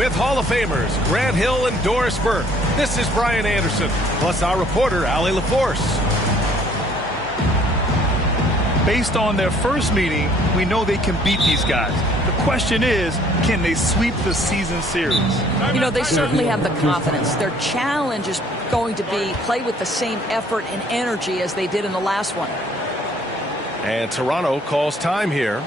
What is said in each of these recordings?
With Hall of Famers Grant Hill and Doris Burke, this is Brian Anderson, plus our reporter, Allie LaForce. Based on their first meeting, we know they can beat these guys. The question is, can they sweep the season series? You know, they certainly have the confidence. Their challenge is going to be play with the same effort and energy as they did in the last one. And Toronto calls time here.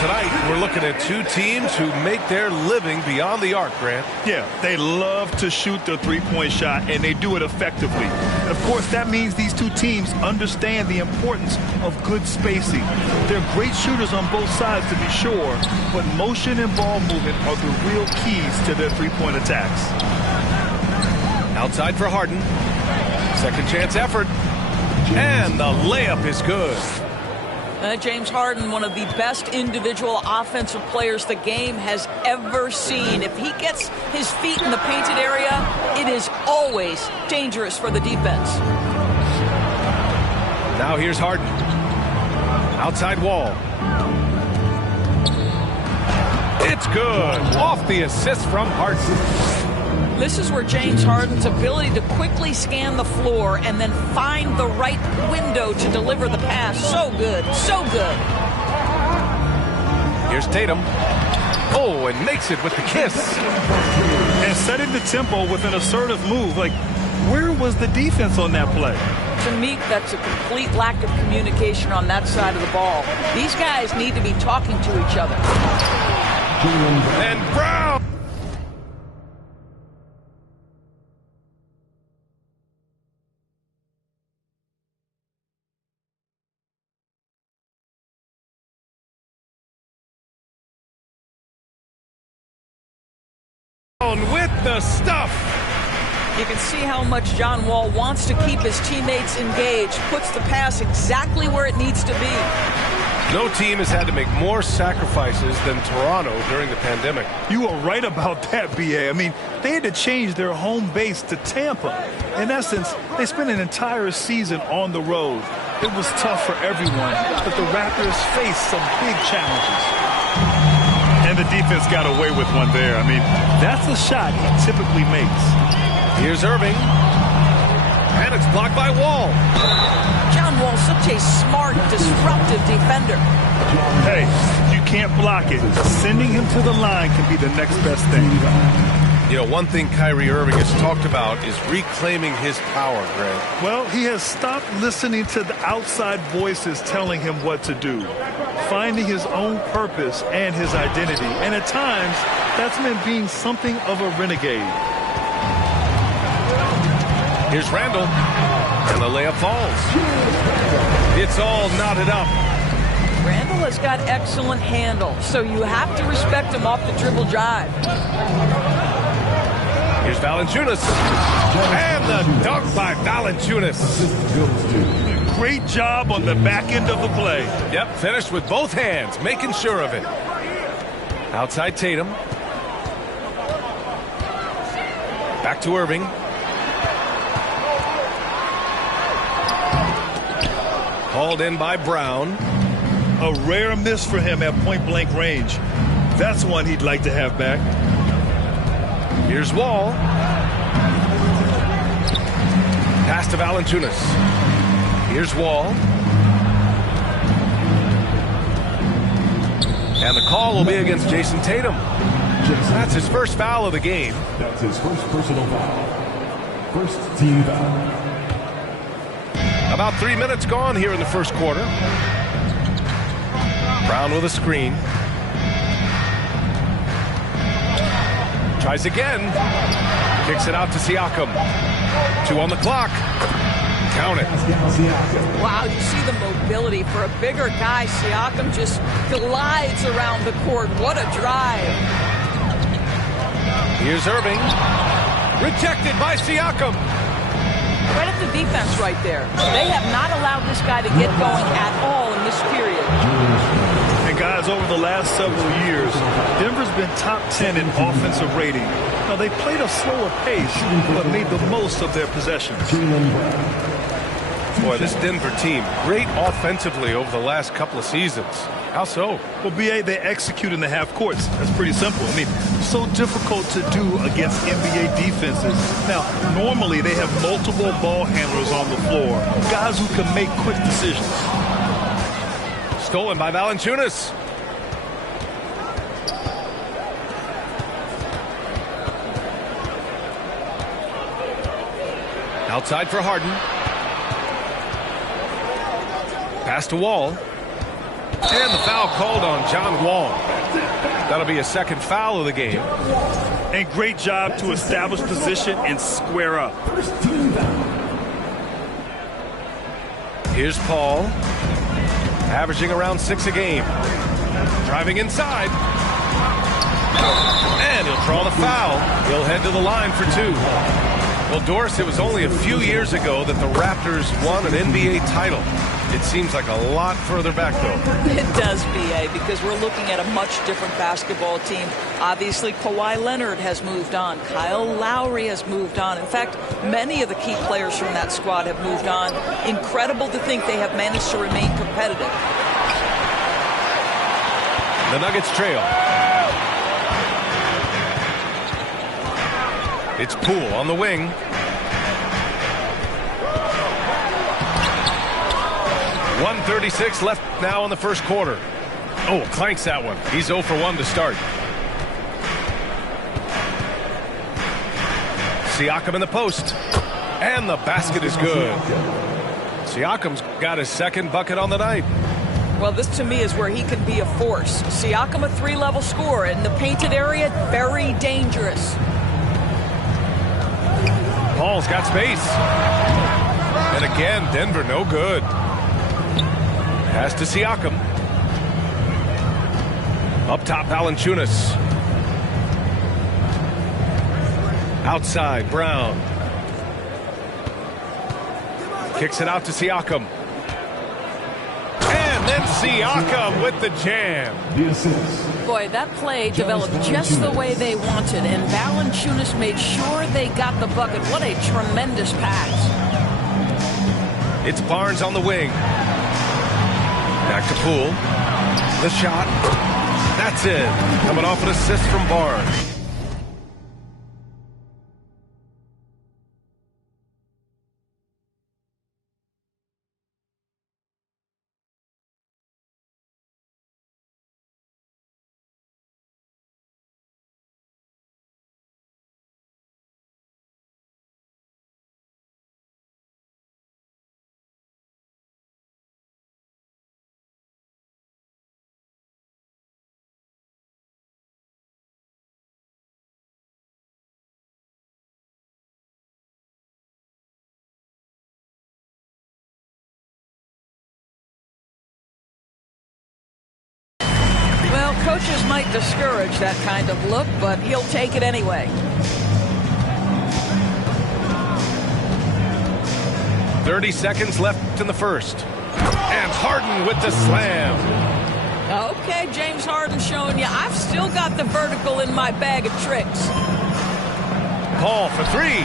Tonight, we're looking at two teams who make their living beyond the arc, Grant. Yeah, they love to shoot the three-point shot, and they do it effectively. And of course, that means these two teams understand the importance of good spacing. They're great shooters on both sides, to be sure, but motion and ball movement are the real keys to their three-point attacks. Outside for Harden. Second chance effort. And the layup is good. James Harden, one of the best individual offensive players the game has ever seen. If he gets his feet in the painted area, it is always dangerous for the defense. Now here's Harden. Outside wall. It's good. Off the assist from Harden. This is where James Harden's ability to quickly scan the floor and then find the right window to deliver the pass. So good. So good. Here's Tatum. Oh, and makes it with the kiss. And setting the tempo with an assertive move. Like, where was the defense on that play? To me, that's a complete lack of communication on that side of the ball. These guys need to be talking to each other. And Brown. With the stuff. You can see how much John Wall wants to keep his teammates engaged, puts the pass exactly where it needs to be. No team has had to make more sacrifices than Toronto during the pandemic. You are right about that, B.A. I mean, they had to change their home base to Tampa. In essence, they spent an entire season on the road. It was tough for everyone, but the Raptors faced some big challenges. And the defense got away with one there. I mean, that's a shot he typically makes. Here's Irving. And it's blocked by Wall. John Wall, such a smart, disruptive defender. Hey, you can't block it. Sending him to the line can be the next best thing. You know, one thing Kyrie Irving has talked about is reclaiming his power, Grant. Well, he has stopped listening to the outside voices telling him what to do. Finding his own purpose and his identity. And at times, that's meant being something of a renegade. Here's Randall. And the layup falls. It's all knotted up. Randall has got excellent handle, so you have to respect him off the dribble drive. Here's Valanciunas. And the dunk by Valanciunas. Great job on the back end of the play. Yep, finished with both hands, making sure of it. Outside Tatum. Back to Irving. Hauled in by Brown. A rare miss for him at point-blank range. That's one he'd like to have back. Here's Wall. Pass to Valanciunas. Here's Wall. And the call will be against Jason Tatum. That's his first foul of the game. That's his first personal foul. First team foul. About 3 minutes gone here in the first quarter. Brown with a screen. Tries again. Kicks it out to Siakam. 2 on the clock. Count it. Wow, you see the mobility for a bigger guy. Siakam just glides around the court. What a drive. Here's Irving. Rejected by Siakam. Credit the defense right there. They have not allowed this guy to get going at all in this period. And guys, over the last several years, Denver's been top 10 in offensive rating. Now, they played a slower pace, but made the most of their possessions. Boy, this Denver team, great offensively over the last couple of seasons. How so? Well, BA, they execute in the half courts. That's pretty simple. I mean, so difficult to do against NBA defenses. Now, normally they have multiple ball handlers on the floor, guys who can make quick decisions. Stolen by Valanciunas. Outside for Harden. Pass to Wall. And the foul called on John Wall. That'll be a second foul of the game. And great job to establish position and square up. Here's Paul. Averaging around 6 a game. Driving inside. And he'll draw the foul. He'll head to the line for 2. Well, Doris, it was only a few years ago that the Raptors won an NBA title. It seems like a lot further back, though. It does, B.A., because we're looking at a much different basketball team. Obviously, Kawhi Leonard has moved on. Kyle Lowry has moved on. In fact, many of the key players from that squad have moved on. Incredible to think they have managed to remain competitive. The Nuggets trail. It's Poole on the wing. .136 left now in the first quarter. Oh, clanks that one. He's 0 for 1 to start. Siakam in the post. And the basket is good. Siakam's got his second bucket on the night. Well, this to me is where he can be a force. Siakam, a 3-level scorer. In the painted area, very dangerous. Paul's got space. And again, Denver no good. Pass to Siakam. Up top, Valanciunas. Outside, Brown. Kicks it out to Siakam. And then Siakam with the jam. Boy, that play developed just the way they wanted, and Valanciunas made sure they got the bucket. What a tremendous pass. It's Barnes on the wing. Back to Poole. The shot. That's it. Coming off an assist from Barnes. Coaches might discourage that kind of look, but he'll take it anyway. 30 seconds left in the first. And Harden with the slam. Okay, James Harden showing you I've still got the vertical in my bag of tricks. Paul for three.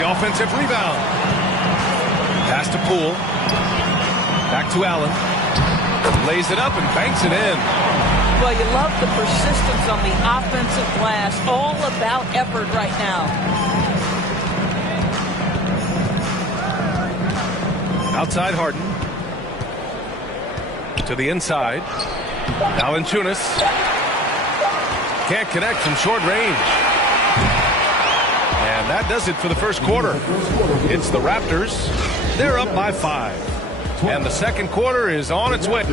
The offensive rebound. Pass to Poole. Back to Allen. Lays it up and banks it in. Well, you love the persistence on the offensive glass. All about effort right now. Outside Harden. To the inside. Valanciunas. Can't connect from short range. And that does it for the first quarter. It's the Raptors. They're up by 5. And the second quarter is on its way. 17.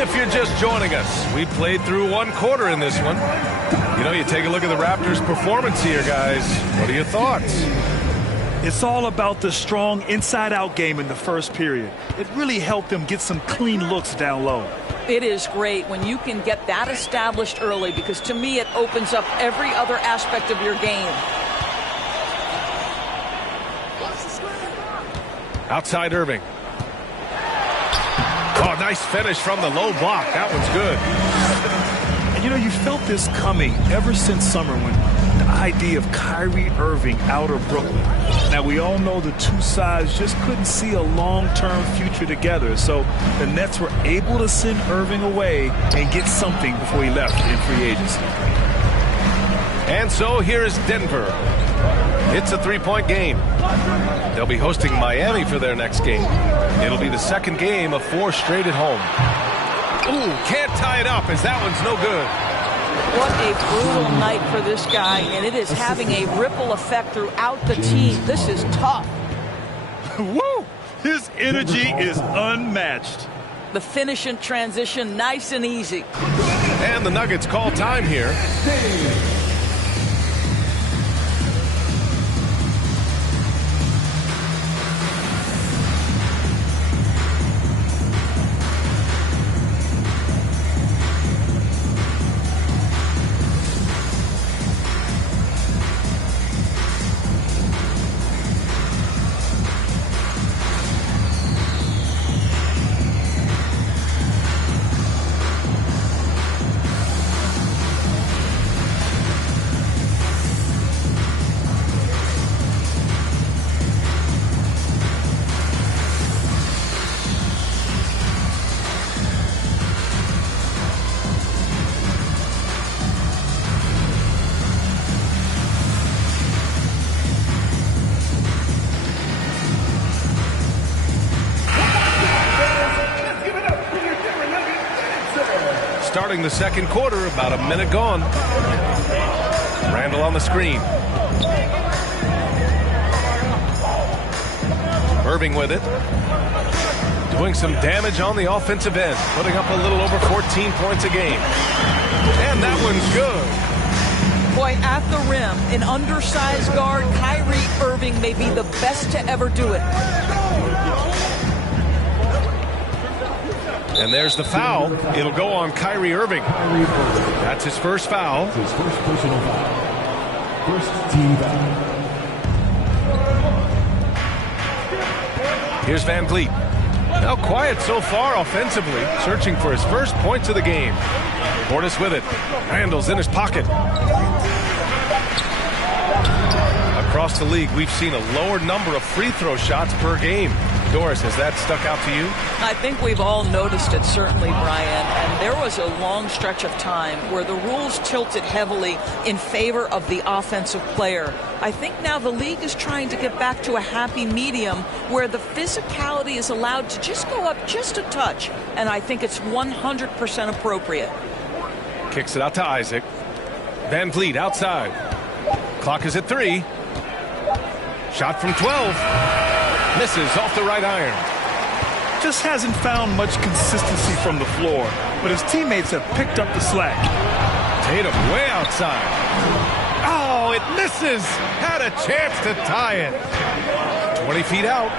If you're just joining us, we played through one quarter in this one. You know, you take a look at the Raptors' performance here, guys. What are your thoughts? It's all about the strong inside-out game in the first period. It really helped them get some clean looks down low. It is great when you can get that established early, because to me it opens up every other aspect of your game. Outside Irving. Oh, nice finish from the low block. That one's good. And you know, you felt this coming ever since summer when the idea of Kyrie Irving out of Brooklyn. Now, we all know the two sides just couldn't see a long-term future together. So the Nets were able to send Irving away and get something before he left in free agency. And so here is Denver. It's a three-point game. They'll be hosting Miami for their next game. It'll be the second game of 4 straight at home. Ooh, can't tie it up as that one's no good. What a brutal night for this guy, and it is having a ripple effect throughout the team. This is tough. Woo! His energy is unmatched. The finish and transition, nice and easy. And the Nuggets call time here. Starting the second quarter, about a minute gone. Randall on the screen. Irving with it. Doing some damage on the offensive end. Putting up a little over 14 points a game. And that one's good. Boy, at the rim, an undersized guard, Kyrie Irving may be the best to ever do it. And there's the foul. It'll go on Kyrie Irving. That's his first foul. His first personal foul. First team foul. Here's Van Vliet. Now quiet so far offensively, searching for his first points of the game. Portis with it. Randall's in his pocket. Across the league, we've seen a lower number of free throw shots per game. Doris, has that stuck out to you? I think we've all noticed it, certainly, Brian. And there was a long stretch of time where the rules tilted heavily in favor of the offensive player. I think now the league is trying to get back to a happy medium where the physicality is allowed to just go up just a touch. And I think it's 100% appropriate. Kicks it out to Isaac. Van Vliet outside. Clock is at 3. Shot from 12. Misses off the right iron. Just hasn't found much consistency from the floor, but his teammates have picked up the slack. Tatum way outside. Oh, it misses. Had a chance to tie it. 20 feet out.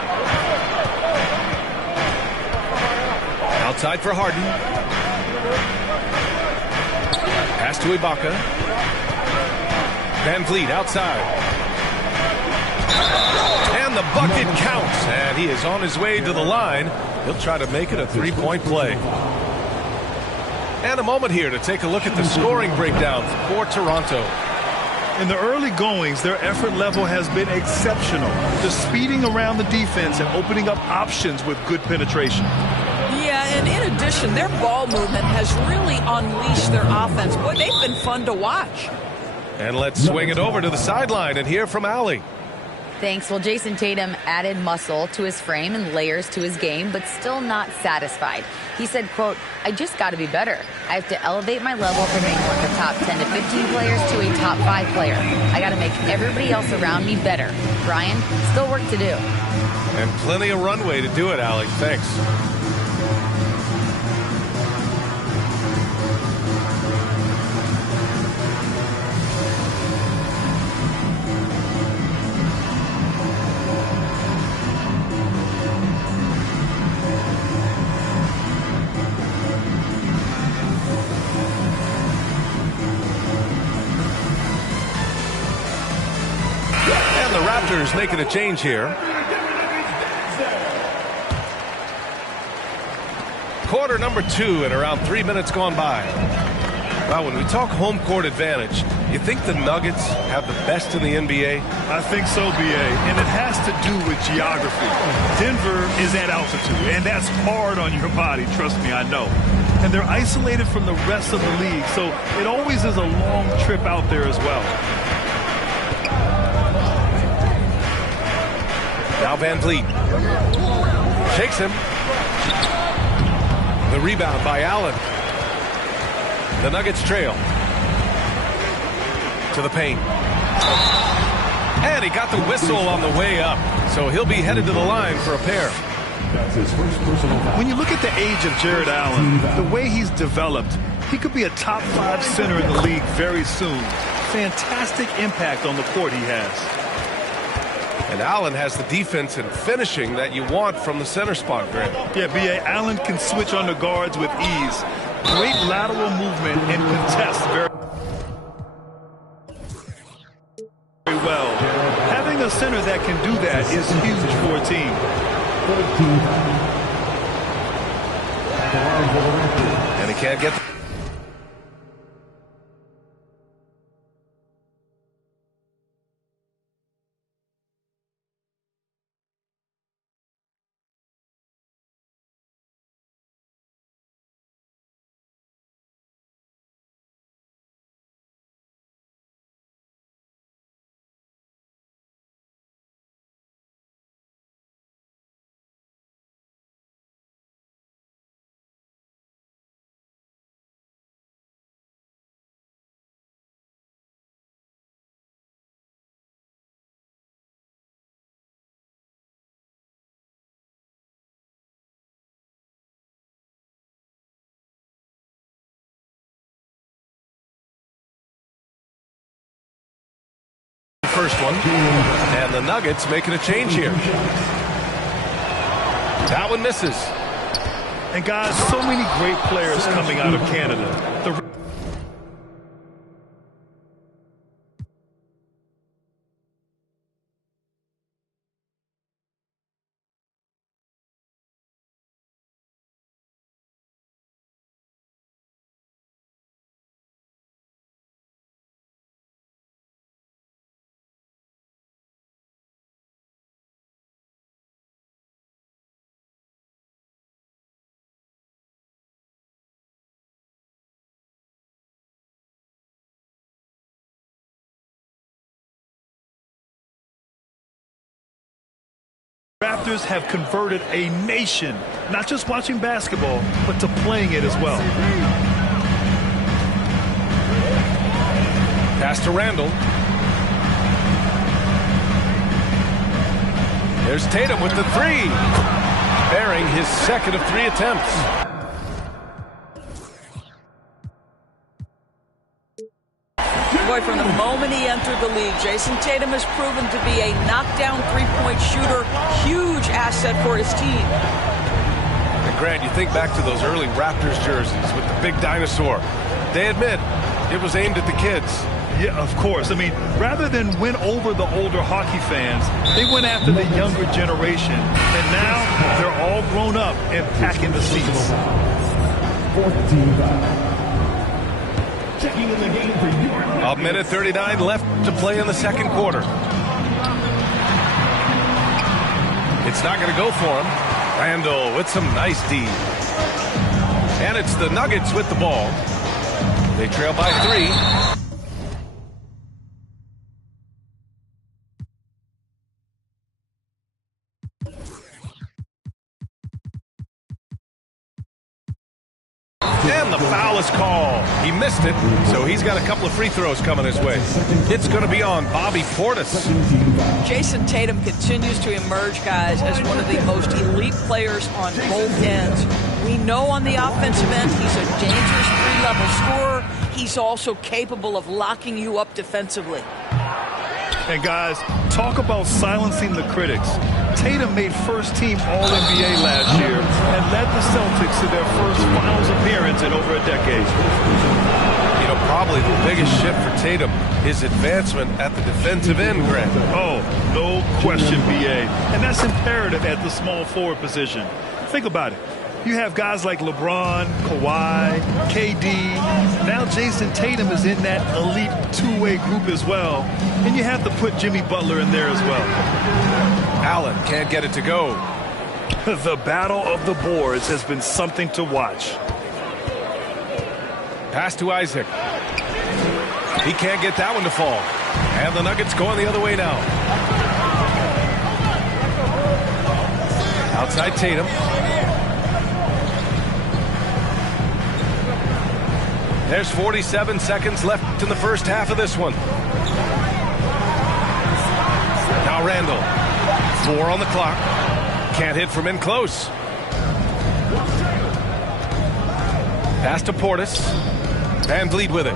Outside for Harden. Pass to Ibaka. Van Vliet outside. And the bucket counts. And he is on his way to the line. He'll try to make it a three-point play. And a moment here to take a look at the scoring breakdown for Toronto. In the early goings, their effort level has been exceptional. Just speeding around the defense and opening up options with good penetration. Yeah, and in addition, their ball movement has really unleashed their offense. Boy, they've been fun to watch. And let's swing it over to the sideline and hear from Allie. Thanks. Well, Jason Tatum added muscle to his frame and layers to his game, but still not satisfied. He said, quote, I just got to be better. I have to elevate my level from being one of the top 10 to 15 players to a top 5 player. I got to make everybody else around me better. Brian, still work to do. And plenty of runway to do it, Allie. Thanks. Raptors making a change here. Quarter number 2 and around 3 minutes gone by. Well, when we talk home court advantage, you think the Nuggets have the best in the NBA? I think so, B.A., and it has to do with geography. Denver is at altitude, and that's hard on your body, trust me, I know. And they're isolated from the rest of the league, so it always is a long trip out there as well. Now Van Vliet shakes him. The rebound by Allen. The Nuggets trail to the paint. And he got the whistle on the way up. So he'll be headed to the line for a pair. That's his first personal foul. When you look at the age of Jared Allen, the way he's developed, he could be a top 5 center in the league very soon. Fantastic impact on the court he has. And Allen has the defense and finishing that you want from the center spot, Grant. Yeah, B.A., Allen can switch on the guards with ease. Great lateral movement and contest very well. Having a center that can do that is huge for a team. And he can't get the first one. And the Nuggets making a change here. That one misses. And guys, so many great players coming out of Canada. Raptors have converted a nation, not just watching basketball, but to playing it as well. Pass to Randall. There's Tatum with the 3. Bearing his second of 3 attempts. Boy, from the moment he entered the league, Jason Tatum has proven to be a knockdown three-point shooter, huge asset for his team. And Grant, you think back to those early Raptors jerseys with the big dinosaur. They admit it was aimed at the kids. Yeah, of course. I mean, rather than win over the older hockey fans, they went after the younger generation. And now they're all grown up and packing the seats. Fourth team foul. Checking in the game for your... A minute 39 left to play in the second quarter. It's not going to go for him. Randall with some nice D. And it's the Nuggets with the ball. They trail by 3. And the foul is called. He missed it, so he's got a couple of free throws coming his way. It's going to be on Bobby Portis. Jason Tatum continues to emerge, guys, as one of the most elite players on both ends. We know on the offensive end he's a dangerous three-level scorer. He's also capable of locking you up defensively. And guys, talk about silencing the critics. Tatum made first-team All-NBA last year and led the Celtics to their first finals appearance in over a decade. You know, probably the biggest shift for Tatum, his advancement at the defensive end, Grant. Oh, no question, B.A. And that's imperative at the small forward position. Think about it. You have guys like LeBron, Kawhi, KD. Now Jason Tatum is in that elite two-way group as well. And you have to put Jimmy Butler in there as well. Allen can't get it to go. The battle of the boards has been something to watch. Pass to Isaac. He can't get that one to fall. And the Nuggets going the other way now. Outside Tatum. There's 47 seconds left in the first half of this one. Now Randall. 4 on the clock. Can't hit from in close. Pass to Portis. Van Vliet with it.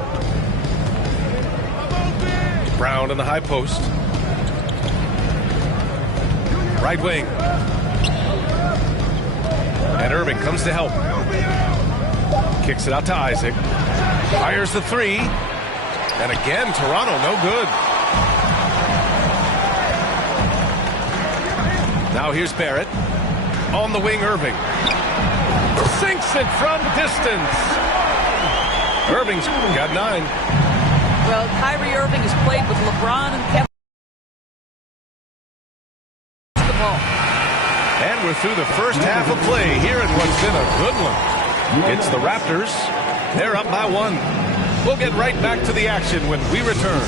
Brown in the high post. Right wing. And Irving comes to help. Kicks it out to Isaac. Fires the 3. And again, Toronto no good. Now here's Barrett. On the wing, Irving. Sinks it from distance. Irving's got 9. Well, Kyrie Irving has played with LeBron and Kevin. The ball. And we're through the first half of play here in what's been a good one. It's the Raptors. They're up by 1. We'll get right back to the action when we return.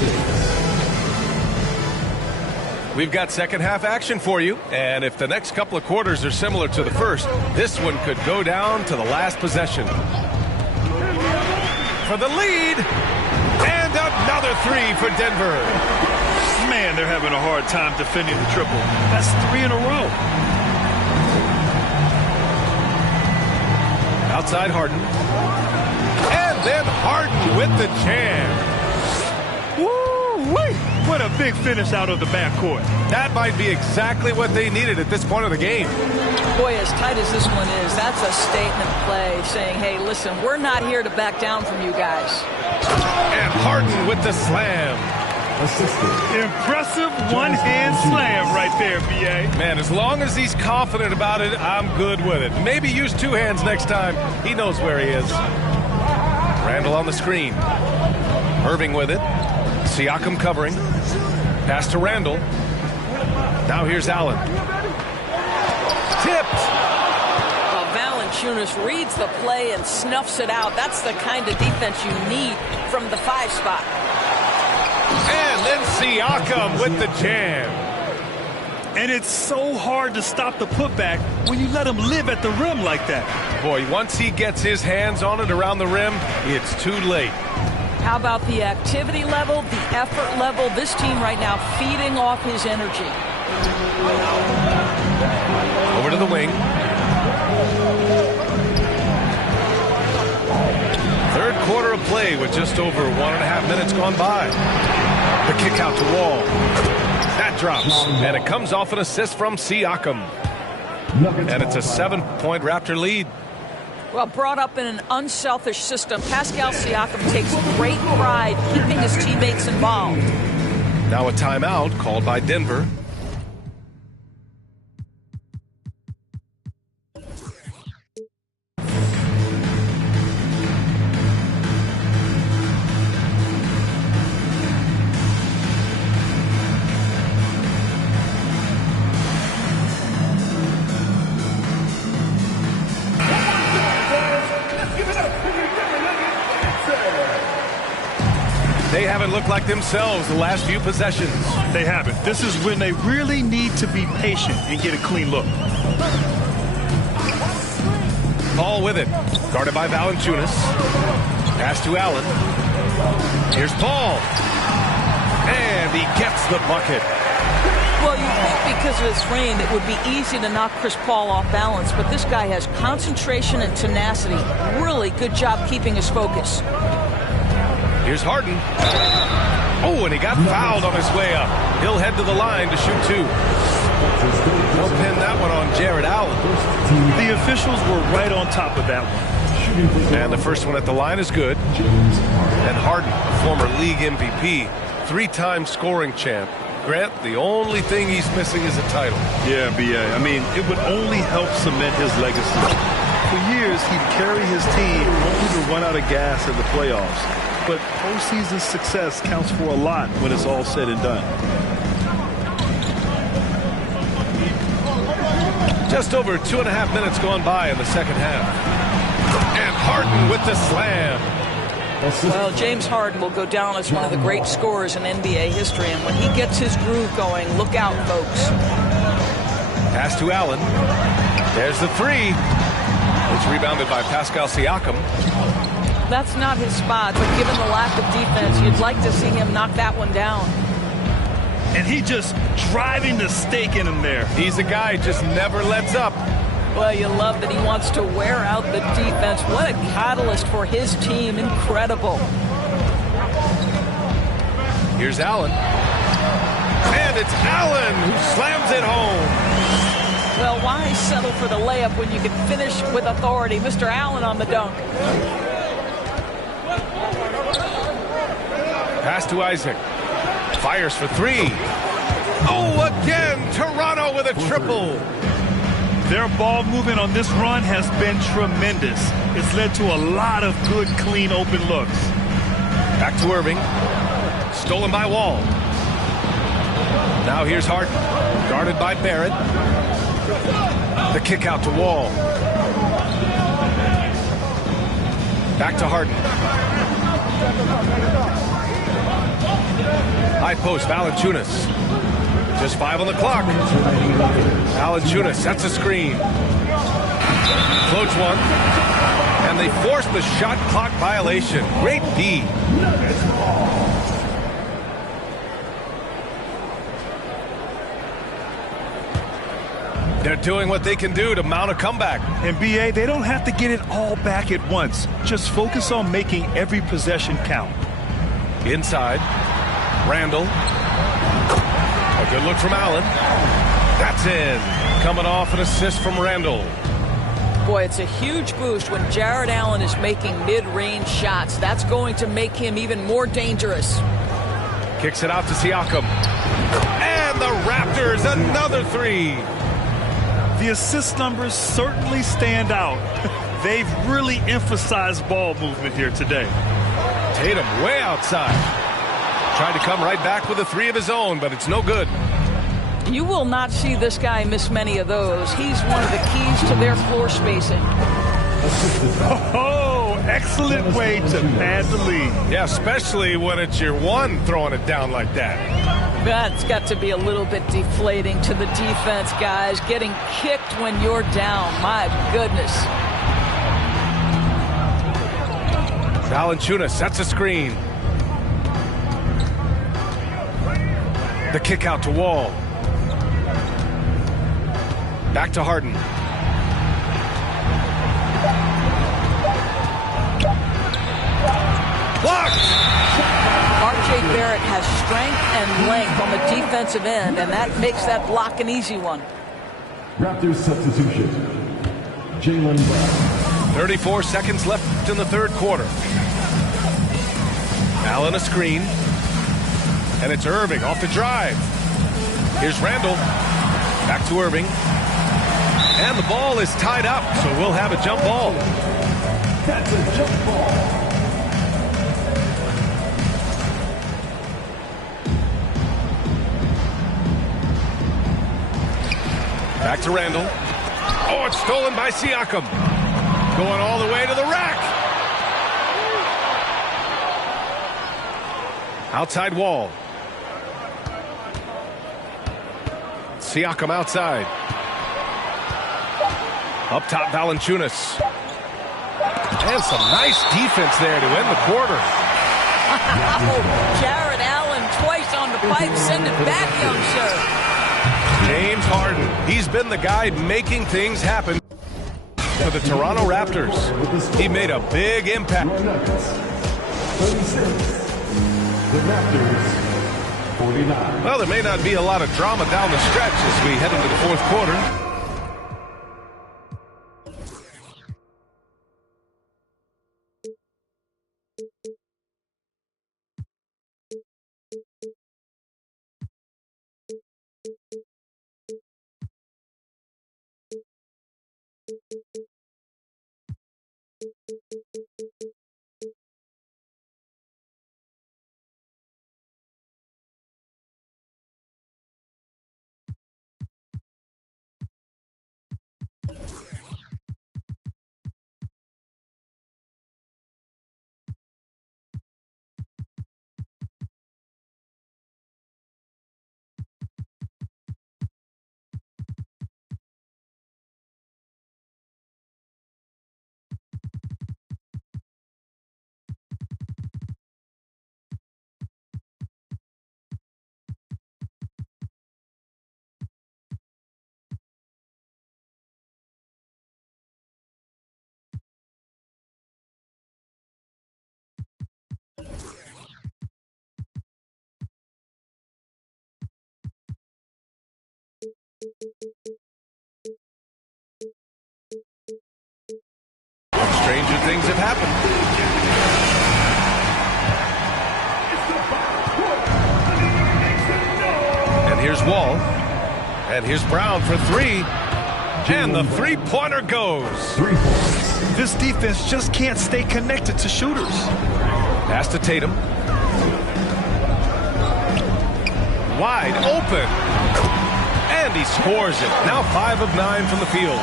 We've got second half action for you, and if the next couple of quarters are similar to the first, this one could go down to the last possession. For the lead, and another 3 for Denver. Man, they're having a hard time defending the triple. That's 3 in a row. Outside Harden. And then Harden with the jam. Woo-wee! What a big finish out of the backcourt. That might be exactly what they needed at this point of the game. Boy, as tight as this one is, that's a statement play saying, hey, listen, we're not here to back down from you guys. And Harden with the slam. Impressive one-hand slam right there, B.A. Man, as long as he's confident about it, I'm good with it. Maybe use 2 hands next time. He knows where he is. Randall on the screen. Irving with it. Siakam covering. Pass to Randall. Now here's Allen. Tipped. Well, Valanciunas reads the play and snuffs it out. That's the kind of defense you need from the 5 spot. And then Siakam with the jam. And it's so hard to stop the putback when you let him live at the rim like that. Boy, once he gets his hands on it around the rim, it's too late. How about the activity level, the effort level? This team right now feeding off his energy. Over to the wing. Third quarter of play with just over 1.5 minutes gone by. The kick out to Wall. That drops, and it comes off an assist from Siakam. And it's a 7-point Raptor lead. Well, brought up in an unselfish system, Pascal Siakam takes great pride keeping his teammates involved. Now a timeout called by Denver. They haven't looked like themselves the last few possessions. They haven't. This is when they really need to be patient and get a clean look. Paul with it. Guarded by Valanciunas. Pass to Allen. Here's Paul. And he gets the bucket. Well, you think because of his frame it would be easy to knock Chris Paul off balance, but this guy has concentration and tenacity. Really good job keeping his focus. Here's Harden. Oh, and he got fouled on his way up. He'll head to the line to shoot two. They'll pin that one on Jared Allen. The officials were right on top of that one. And the first one at the line is good. And Harden, a former league MVP, 3-time scoring champ. Grant, the only thing he's missing is a title. Yeah, B.A. I mean, it would only help cement his legacy. For years, he'd carry his team only to run out of gas in the playoffs. But postseason success counts for a lot when it's all said and done. Just over 2.5 minutes gone by in the second half. And Harden with the slam. Well, James Harden will go down as one of the great scorers in NBA history, and when he gets his groove going, look out, folks. Pass to Allen. There's the three. It's rebounded by Pascal Siakam. That's not his spot, but given the lack of defense, you'd like to see him knock that one down. And he just driving the stake in him there. He's a guy who just never lets up. Well, you love that he wants to wear out the defense. What a catalyst for his team. Incredible. Here's Allen. And it's Allen who slams it home. Well, why settle for the layup when you can finish with authority? Mr. Allen on the dunk. Pass to Isaac. Fires for three. Oh, again, Toronto with a triple. Their ball movement on this run has been tremendous. It's led to a lot of good, clean, open looks. Back to Irving. Stolen by Wall. Now here's Harden. Guarded by Barrett. The kick out to Wall. Back to Harden. High post, Valanciunas. Just 5 on the clock. Valanciunas sets a screen. Floats one. And they force the shot clock violation. Great D. They're doing what they can do to mount a comeback. And B.A., they don't have to get it all back at once. Just focus on making every possession count. Inside. Randall. A good look from Allen. That's in. Coming off an assist from Randall. Boy, it's a huge boost when Jared Allen is making mid-range shots. That's going to make him even more dangerous. Kicks it out to Siakam. And the Raptors, another three. The assist numbers certainly stand out. They've really emphasized ball movement here today. Tatum way outside. Tried to come right back with a three of his own, but it's no good. You will not see this guy miss many of those. He's one of the keys to their floor spacing. Oh, excellent way to pad the lead. Yeah, especially when it's your one throwing it down like that. That's got to be a little bit deflating to the defense, guys. Getting kicked when you're down. My goodness. Valanciunas sets a screen. The kick out to Wall. Back to Harden. Blocked! R.J. Barrett has strength and length on the defensive end, and that makes that block an easy one. Raptors substitution. Jalen Brown. 34 seconds left in the third quarter. Allen a screen. And it's Irving off the drive. Here's Randall. Back to Irving. And the ball is tied up, so we'll have a jump ball. That's a jump ball. Back to Randall. Oh, it's stolen by Siakam. Going all the way to the rack. Outside Wall. Siakam outside. Up top, Valanciunas. And some nice defense there to end the quarter. Jared Allen twice on the pipe. Send it back, young sir. James Harden. He's been the guy making things happen for the Toronto Raptors. He made a big impact. Your Nuggets, 36. The Raptors, 49. Well, there may not be a lot of drama down the stretch as we head into the fourth quarter. Stranger things have happened. And here's Wall. And here's Brown for three. And the three-pointer goes. 3 points. This defense just can't stay connected to shooters. Pass to Tatum. Wide open. And he scores it. Now 5 of 9 from the field.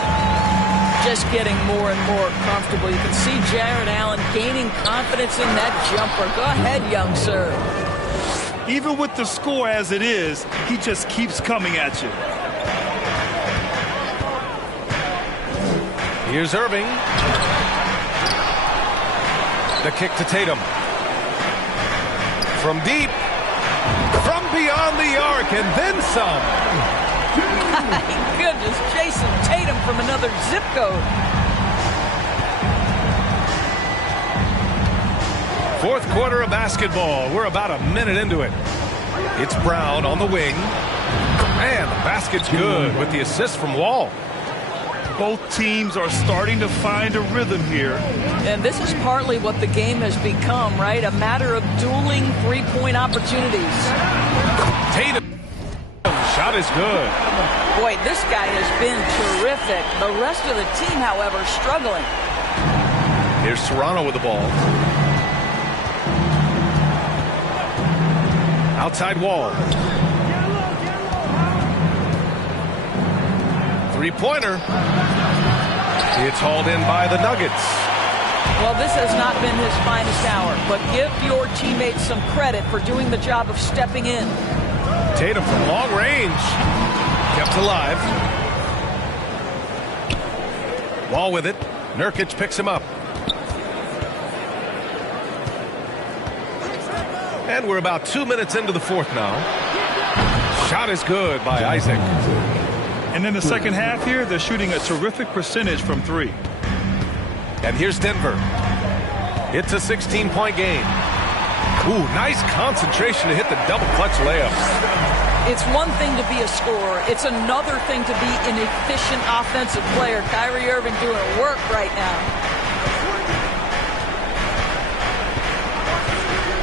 Just getting more and more comfortable. You can see Jared Allen gaining confidence in that jumper. Go ahead, young sir. Even with the score as it is, he just keeps coming at you. Here's Irving. The kick to Tatum. From deep. From beyond the arc, and then some. My goodness, Jason Tatum from another zip code. Fourth quarter of basketball. We're about a minute into it. It's Brown on the wing. And the basket's good with the assist from Wall. Both teams are starting to find a rhythm here. And this is partly what the game has become, right? A matter of dueling three-point opportunities. Tatum. Shot is good. Boy, this guy has been terrific. The rest of the team, however, struggling. Here's Toronto with the ball. Outside Wall. Three-pointer. It's hauled in by the Nuggets. Well, this has not been his finest hour, but give your teammates some credit for doing the job of stepping in. Tatum from long range. Kept alive. Wall with it. Nurkic picks him up. And we're about 2 minutes into the fourth now. Shot is good by Isaac. And in the second half here, they're shooting a terrific percentage from three. And here's Denver. It's a 16-point game. Ooh, nice concentration to hit the double clutch layup. It's one thing to be a scorer. It's another thing to be an efficient offensive player. Kyrie Irving doing work right now.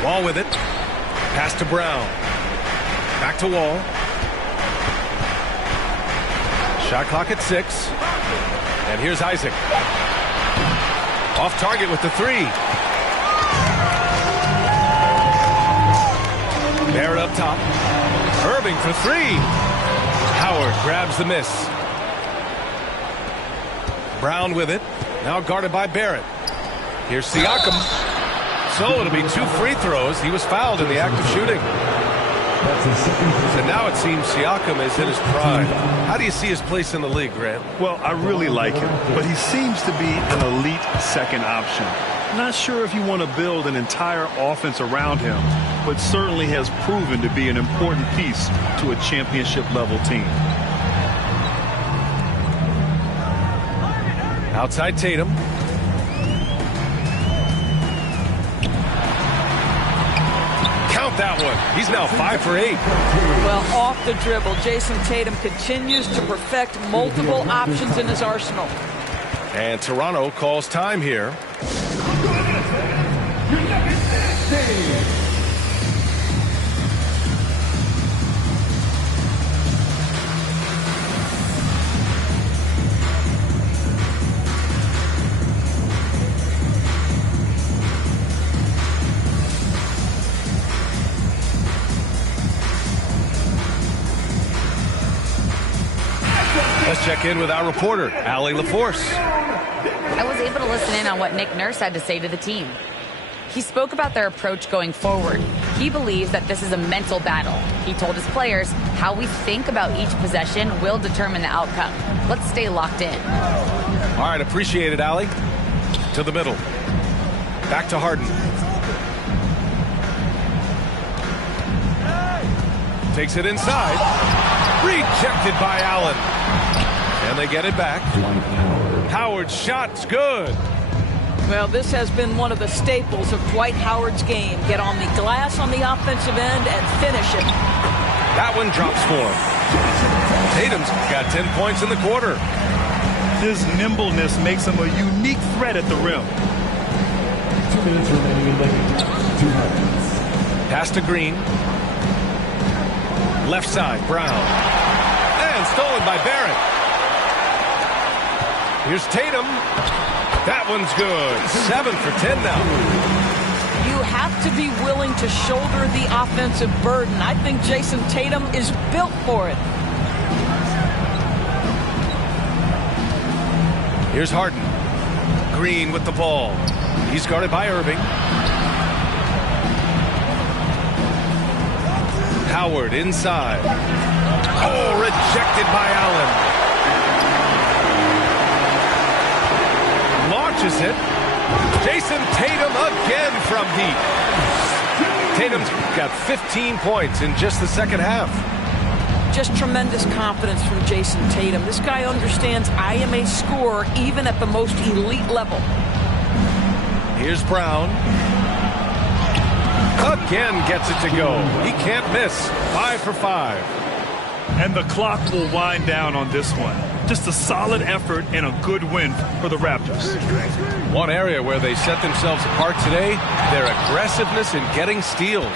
Wall with it. Pass to Brown. Back to Wall. Shot clock at 6. And here's Isaac. Off target with the 3. Barrett up top. Irving for 3. Howard grabs the miss. Brown with it. Now guarded by Barrett. Here's Siakam. So it'll be 2 free throws. He was fouled in the act of shooting. So now it seems Siakam is in his prime. How do you see his place in the league, Grant? Well, I really like him, but he seems to be an elite second option. Not sure if you want to build an entire offense around him, but certainly has proven to be an important piece to a championship-level team. Outside Tatum. Count that one. He's now 5 for 8. Well, off the dribble, Jason Tatum continues to perfect multiple options in his arsenal. And Toronto calls time here. Let's check in with our reporter, Allie LaForce. I was able to listen in on what Nick Nurse had to say to the team. He spoke about their approach going forward. He believes that this is a mental battle. He told his players how we think about each possession will determine the outcome. Let's stay locked in. All right, appreciate it, Allie. To the middle. Back to Harden. Takes it inside. Rejected by Allen. And they get it back. Howard's shot's good. Well, this has been one of the staples of Dwight Howard's game. Get on the glass on the offensive end and finish it. That one drops for him. Tatum's got 10 points in the quarter. His nimbleness makes him a unique threat at the rim. 2 minutes remaining in the game. 2 minutes. Pass to Green. Left side, Brown. And stolen by Barrett. Here's Tatum. That one's good. 7 for 10 now. You have to be willing to shoulder the offensive burden. I think Jason Tatum is built for it. Here's Harden. Green with the ball. He's guarded by Irving. Howard inside. Oh, rejected by Allen. Launches it. Jason Tatum again from deep. Tatum's got 15 points in just the second half. Just tremendous confidence from Jason Tatum. This guy understands I am a scorer even at the most elite level. Here's Brown. Again gets it to go. He can't miss. 5 for 5. And the clock will wind down on this one. Just a solid effort and a good win for the Raptors. One area where they set themselves apart today, their aggressiveness in getting steals.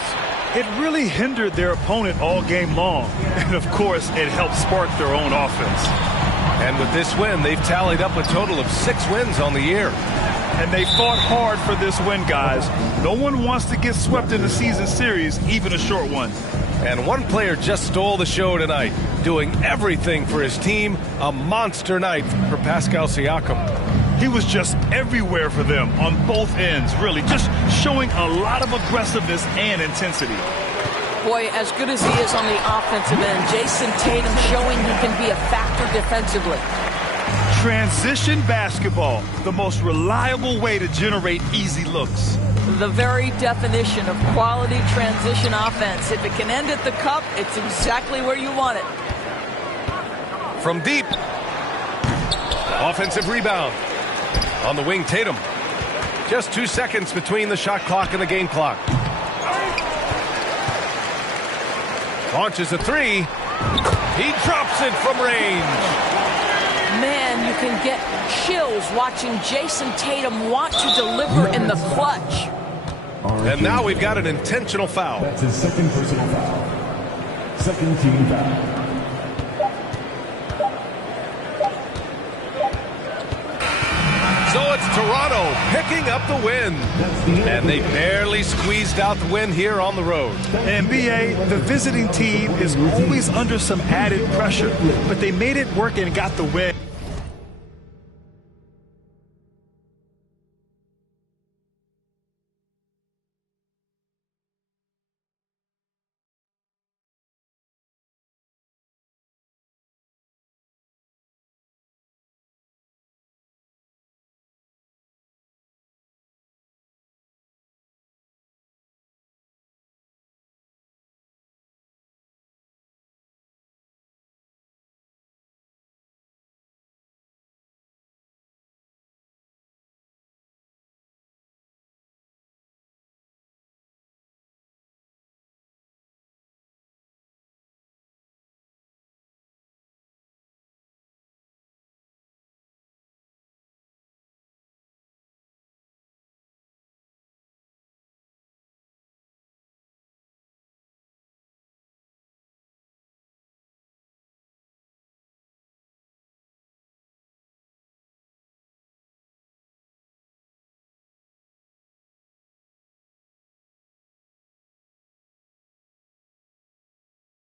It really hindered their opponent all game long. And, of course, it helped spark their own offense. And with this win, they've tallied up a total of 6 wins on the year. And they fought hard for this win, guys. No one wants to get swept in the season series, even a short one. And one player just stole the show tonight, doing everything for his team. A monster night for Pascal Siakam. He was just everywhere for them on both ends, really, just showing a lot of aggressiveness and intensity. Boy, as good as he is on the offensive end, Jason Tatum showing he can be a factor defensively. Transition basketball, the most reliable way to generate easy looks. The very definition of quality transition offense. If it can end at the cup, it's exactly where you want it. From deep. Offensive rebound. On the wing, Tatum. Just 2 seconds between the shot clock and the game clock. Launches a three. He drops it from range. Man, you can get chills watching Jason Tatum want to deliver in the clutch. And now we've got an intentional foul. That's his second personal foul. Second team foul. So it's Toronto picking up the win. And they barely squeezed out the win here on the road. And BA, the visiting team is always under some added pressure, but they made it work and got the win.